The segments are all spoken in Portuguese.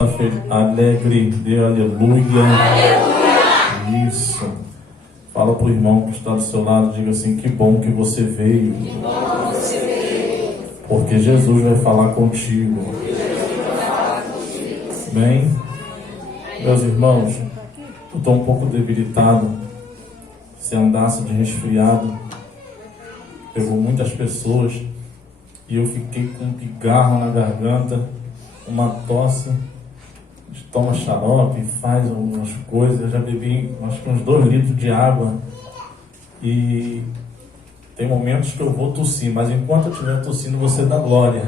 Alegre, dê aleluia. Aleluia. Isso. Fala pro irmão que está do seu lado, diga assim: que bom que você veio. Que bom que você veio. Porque Jesus vai falar contigo. Bem, meus irmãos, eu estou um pouco debilitado. Se andasse de resfriado, pegou muitas pessoas e eu fiquei com um pigarro na garganta, uma tosse. A gente toma xarope, faz algumas coisas. Eu já bebi acho que uns 2 litros de água e tem momentos que eu vou tossir, mas enquanto eu estiver tossindo, você dá glória.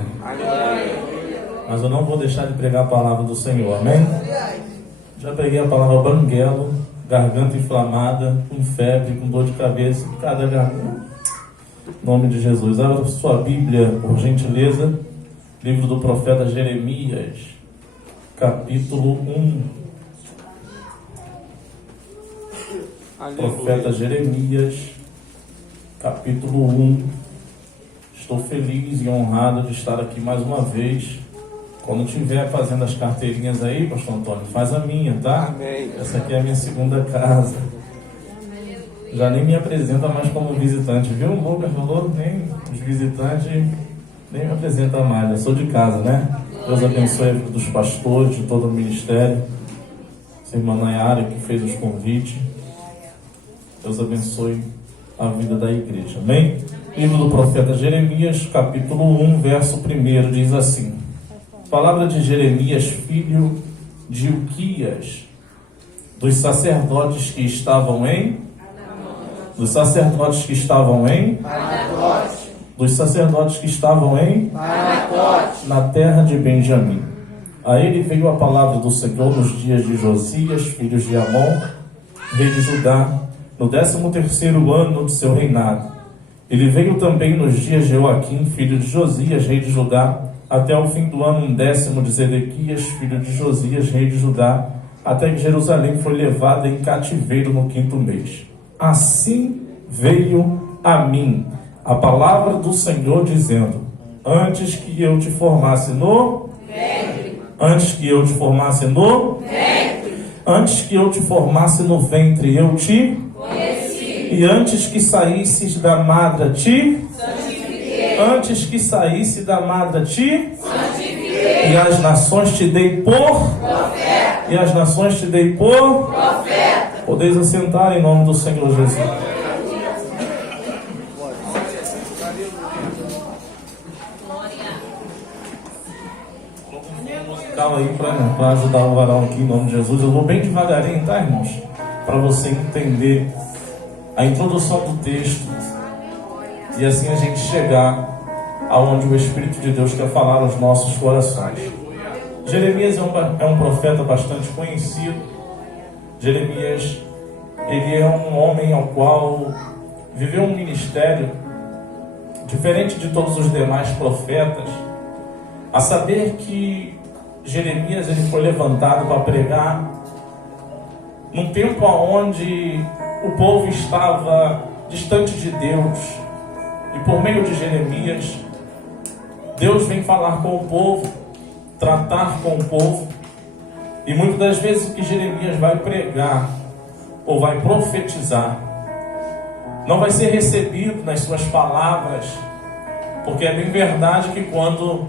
Mas eu não vou deixar de pregar a palavra do Senhor, amém? Já preguei a palavra banguelo, garganta inflamada, com febre, com dor de cabeça, cada garganta. Em nome de Jesus. Abra sua Bíblia, por gentileza, livro do profeta Jeremias, capítulo 1. Profeta Jeremias, capítulo 1. Estou feliz e honrado de estar aqui mais uma vez. Quando estiver fazendo as carteirinhas aí, pastor Antônio, faz a minha, tá? Amém. Essa aqui é a minha segunda casa. Já nem me apresenta mais como visitante, viu? O Lucas falou, nem os visitantes nem me apresenta mais. Eu sou de casa, né? Deus abençoe a vida dos pastores, de todo o ministério. Essa irmã Nayara que fez os convites. Deus abençoe a vida da igreja. Amém? Livro do profeta Jeremias, capítulo 1, verso 1, diz assim: palavra de Jeremias, filho de Ilquias, dos sacerdotes que estavam em dos sacerdotes que estavam em dos sacerdotes que estavam em na terra de Benjamim. A ele veio a palavra do Senhor nos dias de Josias, filho de Amon, rei de Judá, no 13º ano de seu reinado. Ele veio também nos dias de Joaquim, filho de Josias, rei de Judá, até o fim do ano 10º de Zedequias, filho de Josias, rei de Judá, até que Jerusalém foi levada em cativeiro no 5º mês. Assim veio a mim a palavra do Senhor, dizendo: antes que eu te formasse no ventre, antes que eu te formasse no ventre, antes que eu te formasse no ventre, eu te conheci, e antes que saísses da madre te santifiquei, antes que saísse da madre te santifiquei, e as nações te dei por profeta, e as nações te dei por profeta. Podeis assentar em nome do Senhor Jesus. Musical aí para ajudar o varão aqui em nome de Jesus. Eu vou bem devagarinho, tá, irmãos? Para você entender a introdução do texto e assim a gente chegar aonde o Espírito de Deus quer falar aos nossos corações. Jeremias é um profeta bastante conhecido. Jeremias, ele é um homem ao qual viveu um ministério diferente de todos os demais profetas, a saber que Jeremias ele foi levantado para pregar num tempo onde o povo estava distante de Deus, e por meio de Jeremias Deus vem falar com o povo, tratar com o povo. E muitas das vezes que Jeremias vai pregar ou vai profetizar, não vai ser recebido nas suas palavras, porque é bem verdade que quando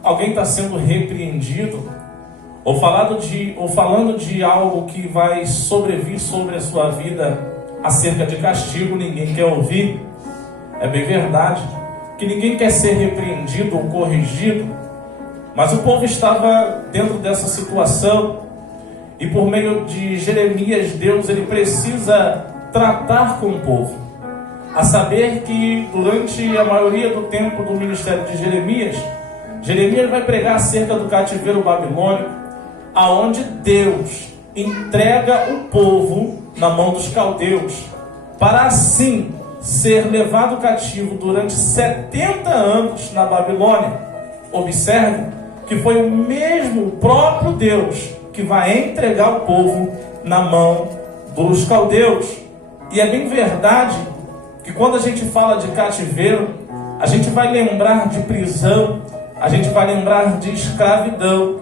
alguém está sendo repreendido ou falando de algo que vai sobrevir sobre a sua vida acerca de castigo, ninguém quer ouvir. É bem verdade que ninguém quer ser repreendido ou corrigido. Mas o povo estava dentro dessa situação e por meio de Jeremias, Deus ele precisa tratar com o povo. A saber que durante a maioria do tempo do ministério de Jeremias, Jeremias vai pregar acerca do cativeiro babilônico, aonde Deus entrega o povo na mão dos caldeus, para assim ser levado cativo durante 70 anos na Babilônia. Observe que foi o mesmo próprio Deus que vai entregar o povo na mão dos caldeus. E é bem verdade que quando a gente fala de cativeiro, a gente vai lembrar de prisão, a gente vai lembrar de escravidão.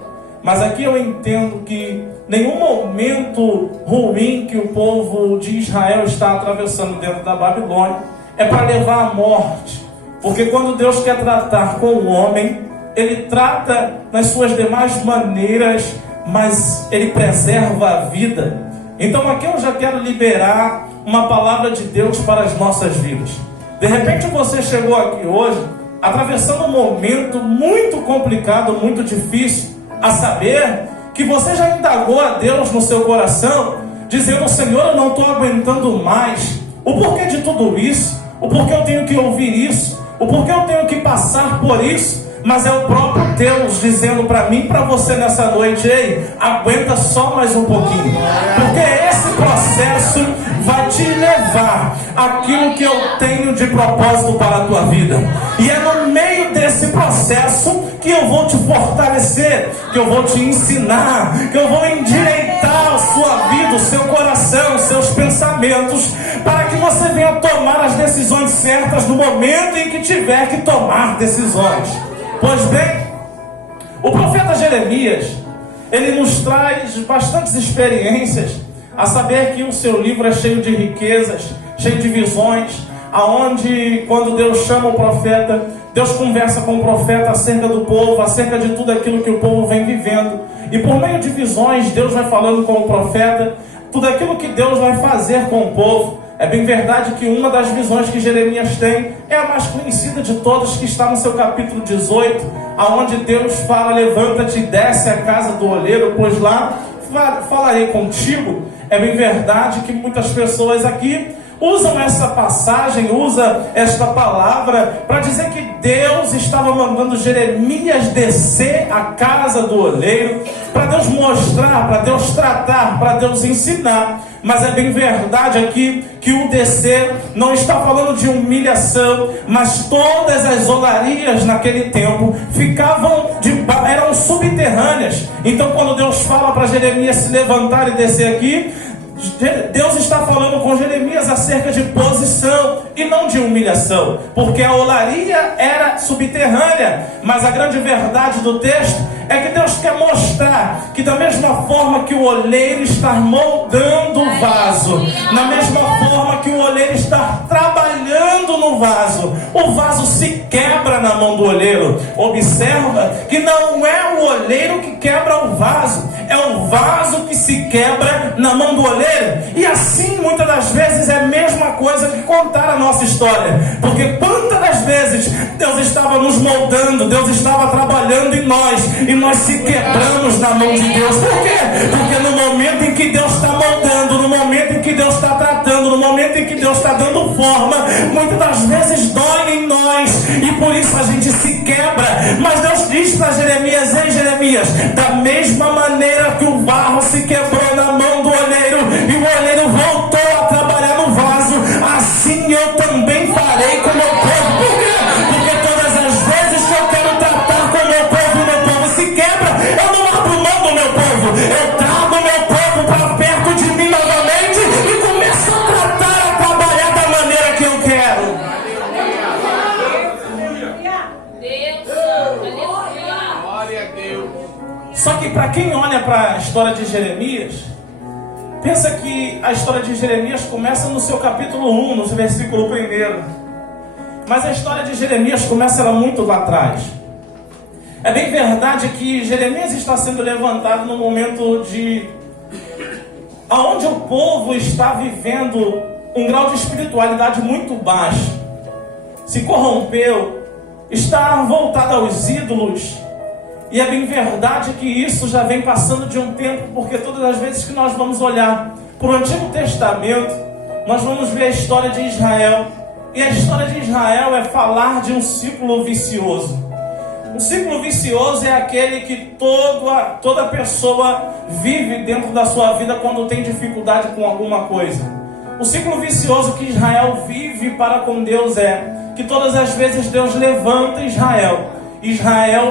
Mas aqui eu entendo que nenhum momento ruim que o povo de Israel está atravessando dentro da Babilônia é para levar à morte. Porque quando Deus quer tratar com o homem, Ele trata nas suas demais maneiras, mas Ele preserva a vida. Então aqui eu já quero liberar uma palavra de Deus para as nossas vidas. De repente você chegou aqui hoje atravessando um momento muito complicado, muito difícil, a saber que você já indagou a Deus no seu coração, dizendo: Senhor, eu não estou aguentando mais. O porquê de tudo isso? O porquê eu tenho que ouvir isso? O porquê eu tenho que passar por isso? Mas é o próprio Deus dizendo para mim e para você nessa noite: ei, aguenta só mais um pouquinho, porque esse processo vai te levar àquilo que eu tenho de propósito para a tua vida. E é no meio desse processo que eu vou te fortalecer, que eu vou te ensinar, que eu vou endireitar a sua vida, o seu coração, os seus pensamentos, para que você venha tomar as decisões certas no momento em que tiver que tomar decisões. Pois bem, o profeta Jeremias, ele nos traz bastantes experiências, a saber que o seu livro é cheio de riquezas, cheio de visões, aonde quando Deus chama o profeta, Deus conversa com o profeta acerca do povo, acerca de tudo aquilo que o povo vem vivendo. E por meio de visões, Deus vai falando com o profeta tudo aquilo que Deus vai fazer com o povo. É bem verdade que uma das visões que Jeremias tem é a mais conhecida de todas, que está no seu capítulo 18, aonde Deus fala: levanta-te e desce à casa do oleiro, pois lá falarei contigo. É bem verdade que muitas pessoas aqui usam essa passagem, usam esta palavra para dizer que Deus estava mandando Jeremias descer à casa do oleiro, para Deus mostrar, para Deus tratar, para Deus ensinar. Mas é bem verdade aqui que o descer não está falando de humilhação, mas todas as olarias naquele tempo eram subterrâneas. Então quando Deus fala para Jeremias se levantar e descer aqui, Deus está falando com Jeremias acerca de posição e não de humilhação, porque a olaria era subterrânea. Mas a grande verdade do texto é que Deus quer mostrar que da mesma forma que o oleiro está moldando o vaso, na mesma forma que o oleiro está trabalhando no vaso, o vaso se quebra na mão do oleiro. Observa que não é o oleiro que quebra o vaso, é o vaso que se quebra na mão do oleiro. E assim muitas das vezes é a mesma coisa que contar a nossa história, porque quantas das vezes Deus estava nos moldando, Deus estava trabalhando em nós, e nós se quebramos na mão de Deus. Por quê? Porque no momento em que Deus está moldando, no momento em que Deus está tratando, no momento em que Deus está dando forma, muitas das vezes dói em nós, e por isso a gente se quebra. Mas Deus diz para Jeremias: ei Jeremias, da mesma maneira que o barro se quebrou na mão do oleiro e o oleiro voltou a trabalhar no vaso, assim eu também farei com o meu povo. Por quê? Porque todas as vezes que eu quero tratar com o meu povo se quebra, eu não abro mão do meu povo, eu trago o meu povo para perto de mim novamente e começo a tratar, a trabalhar da maneira que eu quero. Só que para quem olha para a história de Jeremias, pensa que a história de Jeremias começa no seu capítulo 1, no versículo 1. Mas a história de Jeremias começa ela muito lá atrás. É bem verdade que Jeremias está sendo levantado no momento onde o povo está vivendo um grau de espiritualidade muito baixo. Se corrompeu, está voltado aos ídolos. E é bem verdade que isso já vem passando de um tempo, porque todas as vezes que nós vamos olhar para o Antigo Testamento, nós vamos ver a história de Israel. E a história de Israel é falar de um ciclo vicioso. Um ciclo vicioso é aquele que toda pessoa vive dentro da sua vida quando tem dificuldade com alguma coisa. O ciclo vicioso que Israel vive para com Deus é que todas as vezes Deus levanta Israel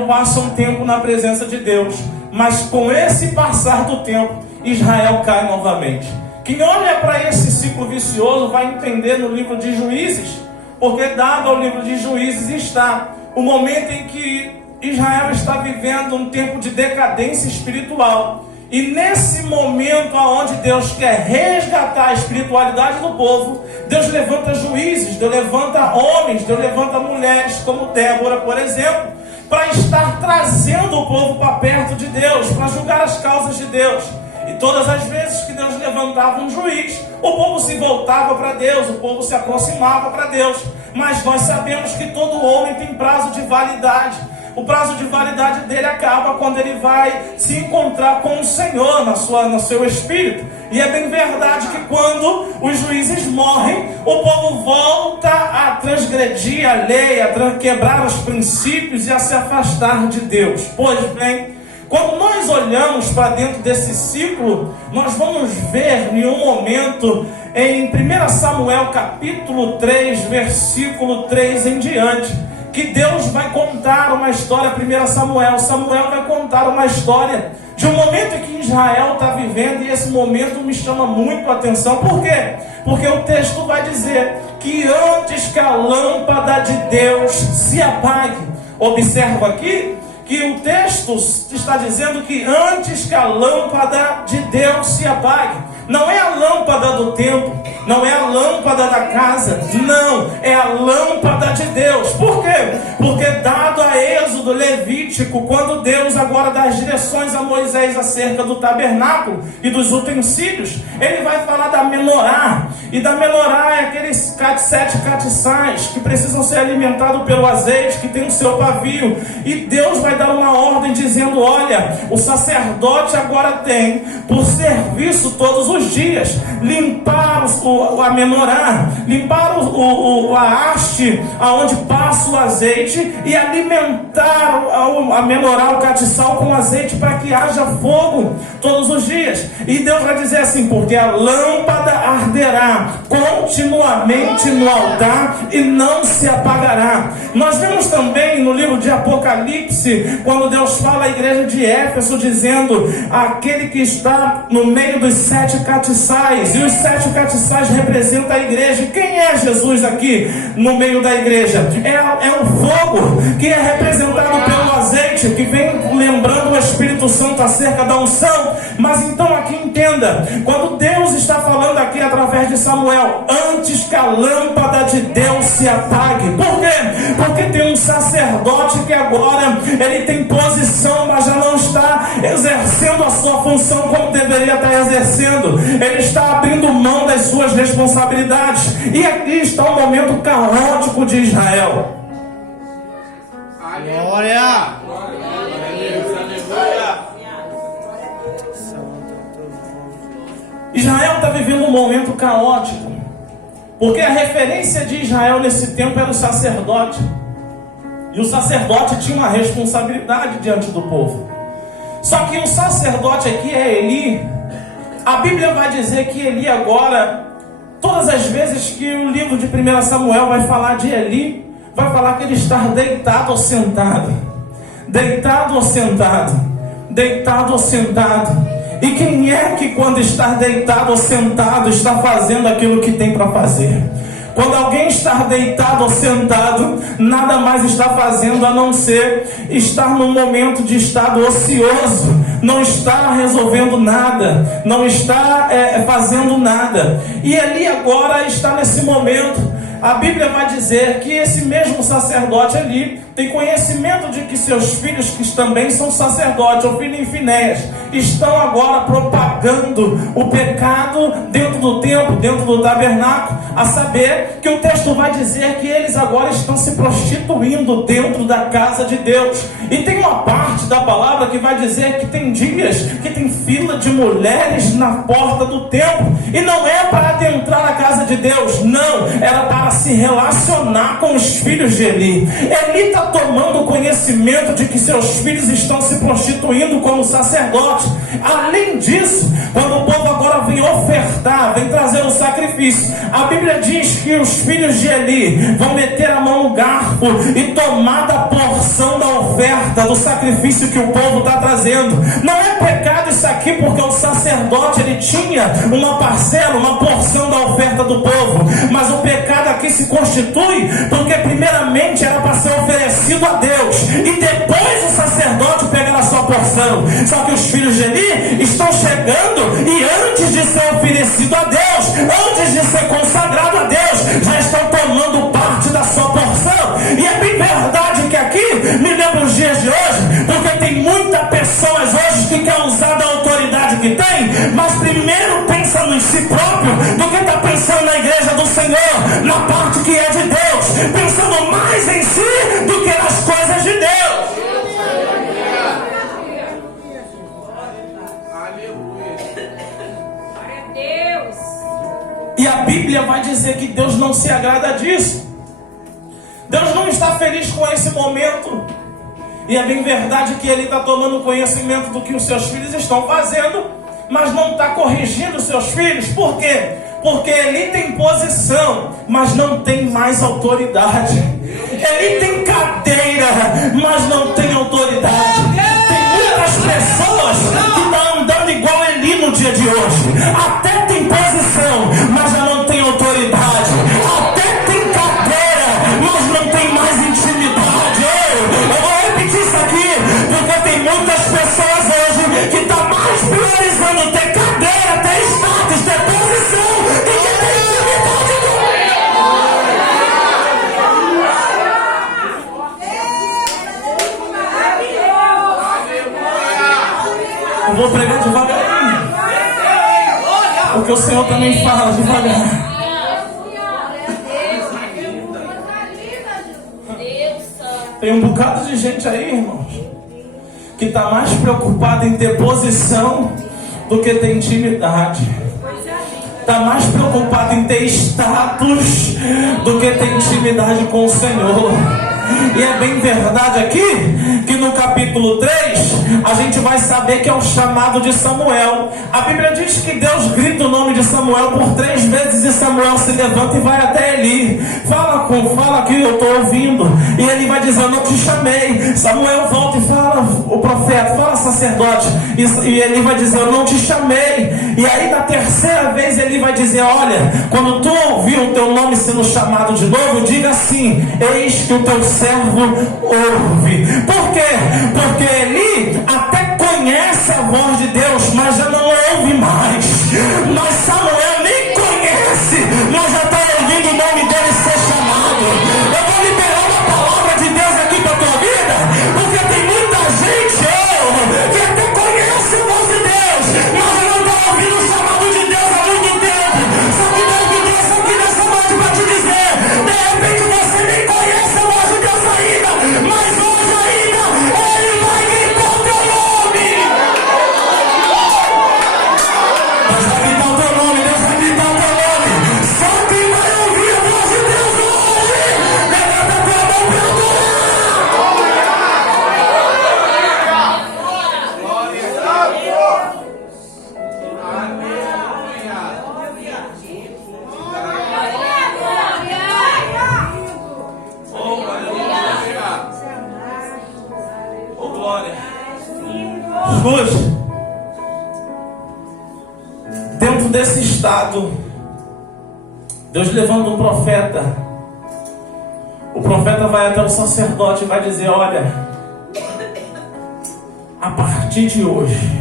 passa um tempo na presença de Deus, mas com esse passar do tempo, Israel cai novamente. Quem olha para esse ciclo vicioso vai entender no livro de Juízes, porque dado ao livro de Juízes está o momento em que Israel está vivendo um tempo de decadência espiritual. E nesse momento onde Deus quer resgatar a espiritualidade do povo, Deus levanta juízes, Deus levanta homens, Deus levanta mulheres, como Débora, por exemplo, para estar trazendo o povo para perto de Deus, para julgar as causas de Deus. E todas as vezes que Deus levantava um juiz, o povo se voltava para Deus, o povo se aproximava para Deus. Mas nós sabemos que todo homem tem prazo de validade. O prazo de validade dele acaba quando ele vai se encontrar com o Senhor no seu espírito. E é bem verdade que quando os juízes morrem, o povo volta a transgredir a lei, a quebrar os princípios e a se afastar de Deus. Pois bem, quando nós olhamos para dentro desse ciclo, nós vamos ver em um momento em 1 Samuel capítulo 3, versículo 3 em diante, que Deus vai contar uma história. 1 Samuel vai contar uma história de um momento em que Israel está vivendo, e esse momento me chama muito a atenção. Por quê? Porque o texto vai dizer que antes que a lâmpada de Deus se apague. Observa aqui que o texto está dizendo que antes que a lâmpada de Deus se apague. Não é a lâmpada do templo, não é a lâmpada da casa, não, é a lâmpada de Deus. Por quê? Porque dado a Êxodo Levítico, quando Deus agora dá as direções a Moisés acerca do tabernáculo e dos utensílios, ele vai falar da menorá. E da menorá é aqueles 7 catiçais que precisam ser alimentados pelo azeite, que tem o seu pavio. E Deus vai dar uma ordem dizendo: olha, o sacerdote agora tem por serviço todos os dias limpar a menorá, limpar a haste aonde passa o azeite, e alimentar a menorá, o catiçal, com azeite, para que haja fogo todos os dias. E Deus vai dizer assim: porque a lâmpada arderá continuamente no altar e não se apagará. Nós vemos também no livro de Apocalipse, quando Deus fala à igreja de Éfeso, dizendo: aquele que está no meio dos 7 catiçais, e os 7 catiçais representam a igreja. Quem é Jesus aqui no meio da igreja? É o fogo, que é representado pelo azeite, que vem lembrando o Espírito Santo acerca da unção. Mas então aqui entenda, quando Deus está falando aqui através de Samuel, antes que a lâmpada de Deus se apague. Por quê? Porque tem um sacerdote que agora ele tem posição, mas já não está exercendo a sua função como deveria estar exercendo. Ele está abrindo mão das suas responsabilidades. E aqui está o momento caótico de Israel. Glória! Israel está vivendo um momento caótico, porque a referência de Israel nesse tempo era o sacerdote. E o sacerdote tinha uma responsabilidade diante do povo. Só que o sacerdote aqui é Eli. A Bíblia vai dizer que Eli agora, todas as vezes que o livro de 1 Samuel vai falar de Eli, vai falar que ele está deitado ou sentado. Deitado ou sentado. Deitado ou sentado. E quem é que quando está deitado ou sentado está fazendo aquilo que tem para fazer? Quando alguém está deitado ou sentado, nada mais está fazendo a não ser estar num momento de estado ocioso. Não está resolvendo nada, não está fazendo nada. E ali agora está nesse momento. A Bíblia vai dizer que esse mesmo sacerdote ali tem conhecimento de que seus filhos, que também são sacerdotes, Ofni e Finéias, estão agora propagando o pecado dentro do templo, dentro do tabernáculo. A saber que o texto vai dizer que eles agora estão se prostituindo dentro da casa de Deus. E tem uma parte da palavra que vai dizer que tem dias que tem fila de mulheres na porta do templo. E não é para adentrar a casa de Deus, não, era para se relacionar com os filhos de Eli. Eli está tomando conhecimento de que seus filhos estão se prostituindo como sacerdotes. Além disso, quando o povo agora vem ofertar, vem trazer o sacrifício, a Bíblia diz que os filhos de Eli vão meter a mão no garfo e tomar da porção da oferta, do sacrifício que o povo está trazendo. Não é pecado isso aqui aqui porque o sacerdote ele tinha uma parcela, uma porção da oferta do povo. Mas o pecado aqui se constitui porque primeiramente era para ser oferecido a Deus e depois o sacerdote pega a sua porção. Só que os filhos de Eli estão chegando e antes de ser oferecido a Deus, antes de ser consagrado a Deus, já estão tomando parte da sua porção. E é bem verdade que aqui me lembra os dias de hoje, porque tem muitas pessoas hoje que querem usar da autoridade que tem, mas primeiro pensa em si próprio do que está pensando na igreja do Senhor, na parte que é de Deus, pensando mais em si do que nas coisas de Deus. E a Bíblia vai dizer que Deus não se agrada disso. Deus não está feliz com esse momento. E é bem verdade que Ele está tomando conhecimento do que os seus filhos estão fazendo, mas não está corrigindo os seus filhos. Por quê? Porque Ele tem posição, mas não tem mais autoridade. Ele tem cadeira, mas não tem autoridade. Tem muitas pessoas que estão andando igual Eli no dia de hoje. Até tem posição, mas já não tem autoridade. Até tem cadeira, mas não tem mais intimidade. Eu vou repetir isso aqui, porque tem muitas pessoas hoje que estão mais priorizando ter cadeira, ter status, ter posição, do que ter intimidade com Deus. Eu vou pregar devagarinho, porque o Senhor também fala devagar. Tem um bocado de gente aí, irmãos, que está mais preocupado em ter posição do que ter intimidade. Está mais preocupado em ter status do que ter intimidade com o Senhor. E é bem verdade aqui que no capítulo 3 a gente vai saber que é o chamado de Samuel. A Bíblia diz que Deus grita o nome de Samuel por 3 vezes e Samuel se levanta e vai até Eli. Fala que eu estou ouvindo. E ele vai dizer: eu não te chamei. Samuel volta e fala, o profeta, fala sacerdote. E ele vai dizer: eu não te chamei. E aí da terceira vez ele vai dizer: olha, quando tu ouvir o teu nome sendo chamado de novo, diga assim: eis que o teu servo ouve. Por quê? Porque Eli até conhece a voz de Deus, mas já não ouve mais. Mas Samuel nem conhece, mas já está ouvindo o nome dele ser chamado. Eu vou liberar uma palavra de Deus aqui para a tua vida, porque tem muita gente que até conhece a voz de Deus, mas não está ouvindo o chamado de Deus há muito tempo. Só que Deus me trouxe aqui nessa noite para te dizer: de repente você nem conhece a voz de Deus ainda, mas hoje ainda Ele vai gritar o teu nome. Deus vai gritar o teu nome, Deus vai gritar o teu nome. Só quem vai ouvir a voz de Deus hoje, levanta a tua mão para oh, glória. Escute. Dentro desse estado, Deus levanta um profeta. O profeta vai até o sacerdote e vai dizer: olha, a partir de hoje,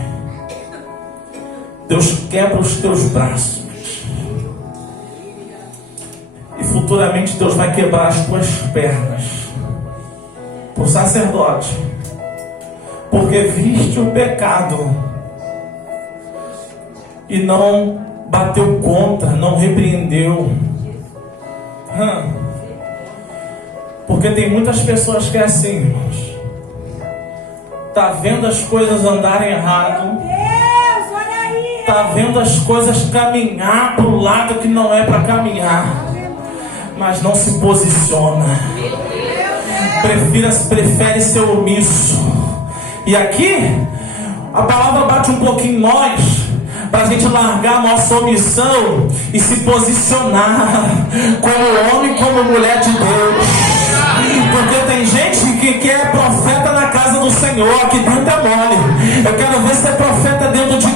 Deus quebra os teus braços. E futuramente Deus vai quebrar as tuas pernas. Por sacerdote. Porque viste o pecado e não bateu contra, não repreendeu. Porque tem muitas pessoas que é assim, irmãos. Tá vendo as coisas andarem errado. Tá vendo as coisas caminhar para o lado que não é para caminhar. Mas não se posiciona. Prefere ser omisso. E aqui a palavra bate um pouquinho em nós, para a gente largar a nossa omissão e se posicionar como homem, como mulher de Deus. Porque tem gente que quer profeta na casa do Senhor, aqui dentro é mole. Eu quero ver ser profeta dentro de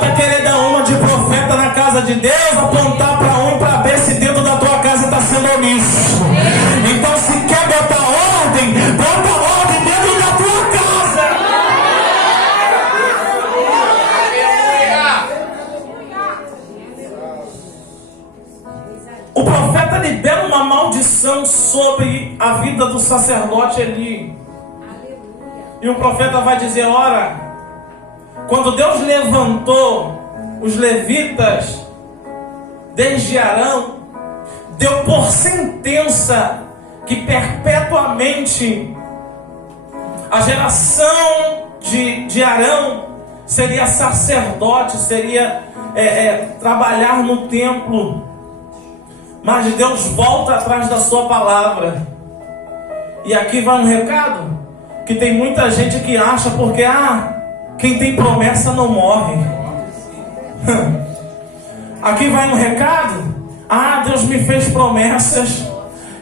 adianta querer dar uma de profeta na casa de Deus, apontar para um para ver se dentro da tua casa está sendo omisso. Então, se quer botar ordem, bota ordem dentro da tua casa. O profeta libera uma maldição sobre a vida do sacerdote Eli. E o profeta vai dizer: ora, quando Deus levantou os levitas desde Arão, deu por sentença que perpetuamente a geração de Arão seria sacerdote, seria trabalhar no templo. Mas Deus volta atrás da sua palavra. E aqui vai um recado, que tem muita gente que acha porque quem tem promessa não morre. Aqui vai um recado: Deus me fez promessas,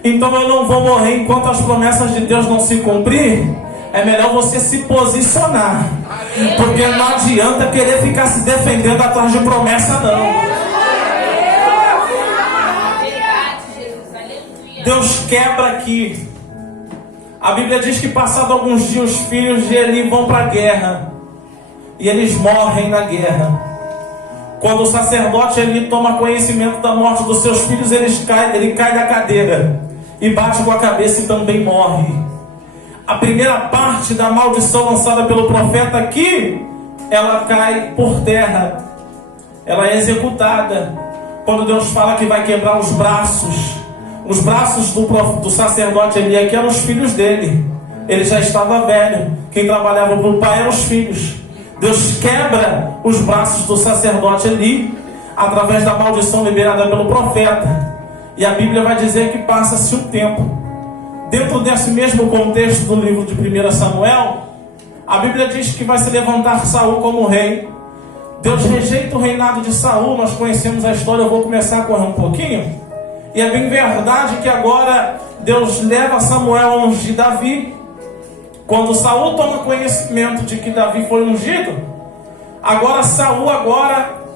então eu não vou morrer enquanto as promessas de Deus não se cumprir. É melhor você se posicionar, porque não adianta querer ficar se defendendo atrás de promessa, não. Deus quebra aqui. A Bíblia diz que passado alguns dias os filhos de Eli vão para a guerra, e eles morrem na guerra. Quando o sacerdote Eli toma conhecimento da morte dos seus filhos, ele cai da cadeira e bate com a cabeça e também morre. A primeira parte da maldição lançada pelo profeta aqui, ela cai por terra, ela é executada quando Deus fala que vai quebrar os braços. Os braços do sacerdote Eli aqui eram os filhos dele. Ele já estava velho. Quem trabalhava para o pai eram os filhos. Deus quebra os braços do sacerdote Eli através da maldição liberada pelo profeta. E a Bíblia vai dizer que passa-se o tempo. Dentro desse mesmo contexto do livro de 1 Samuel, a Bíblia diz que vai se levantar Saul como rei. Deus rejeita o reinado de Saul. Nós conhecemos a história, eu vou começar a correr um pouquinho. E é bem verdade que agora Deus leva Samuel a ungir Davi. Quando Saul toma conhecimento de que Davi foi ungido, agora Saul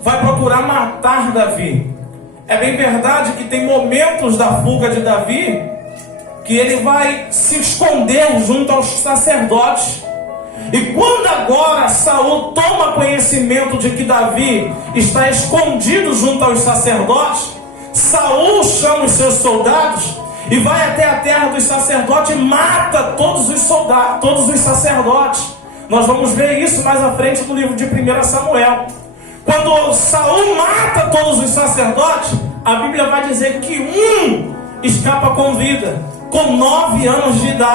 vai procurar matar Davi. É bem verdade que tem momentos da fuga de Davi que ele vai se esconder junto aos sacerdotes. E quando agora Saul toma conhecimento de que Davi está escondido junto aos sacerdotes, Saul chama os seus soldados e vai até a terra dos sacerdotes e mata todos os soldados, todos os sacerdotes. Nós vamos ver isso mais à frente no livro de 1 Samuel. Quando Saul mata todos os sacerdotes, a Bíblia vai dizer que um escapa com vida, com 9 anos de idade.